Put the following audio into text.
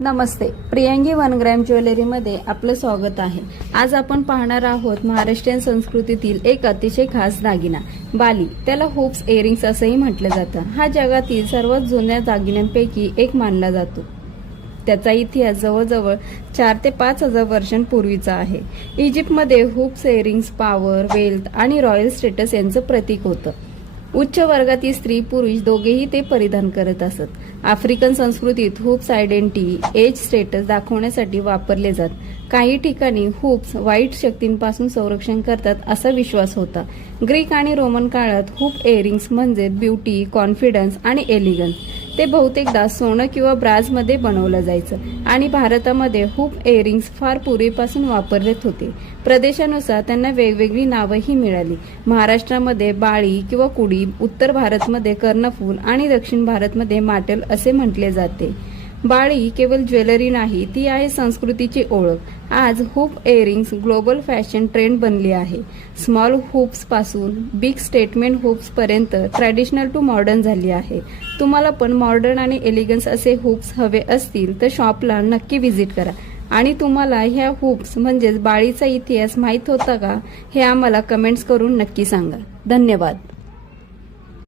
नमस्ते, प्रियांगी 1 gram ज्वेलरीमध्ये आपलं स्वागत आहे। आज आपण पाहणार आहोत महाराष्ट्रीयन संस्कृतीतील एक अतिशय खास दागिना बाली। त्याला हुप्स इयरिंग्स असंही म्हटलं जातं। हा जगातील सर्वात जुन्या दागिन्यांपैकी एक मानला जातो। त्याचा इतिहास जवळजवळ 4 ते 5 हजार वर्षांपूर्वीचा आहे। इजिप्तमध्ये हुप्स इयरिंग्स पॉवर, वेल्थ आणि रॉयल स्टेटस यांचं प्रतीक होतं। उच्च वर्गातील स्त्री पुरुष दोघेही ते परिधान करत असत। आफ्रिकन संस्कृतीत हुप्स आयडेंटिटी, एज स्टेटस दाखवण्यासाठी वापरले जात। काही ठिकाणी हुप्स वाईट शक्तींपासून संरक्षण करतात असा विश्वास होता। ग्रीक आणि रोमन काळात हुप इयरिंग्स म्हणजे ब्युटी, कॉन्फिडन्स आणि एलिगन्स। ते बहुतेकदा सोनं किंवा ब्राजमध्ये बनवलं जायचं आणि भारतामध्ये हुप इयरिंग्स फार पूर्वीपासून वापरलेत होते। प्रदेशानुसार त्यांना वेगवेगळी नावंही मिळाली। महाराष्ट्रामध्ये बाळी किंवा कुडी, उत्तर भारतमध्ये कर्णफूल आणि दक्षिण भारतमध्ये माटल असे म्हटले जाते। बाळी केवळ ज्वेलरी नाही, ती आहे संस्कृतीची ओळख। आज hoop earrings global fashion trend बनली आहे। स्मॉल हुप्स पासून बिग स्टेटमेंट हुप्स पर्यंत ट्रॅडिशनल टू मॉडर्न झाली आहे। तुम्हाला पण मॉडर्न आणि एलिगन्स असे हुप्स हवे असतील तर शॉपला नक्की व्हिजिट करा। आणि तुम्हाला ह्या हुप्स म्हणजेच बाळीचा इतिहास माहीत होता का, हे आम्हाला कमेंट्स करून नक्की सांगा। धन्यवाद।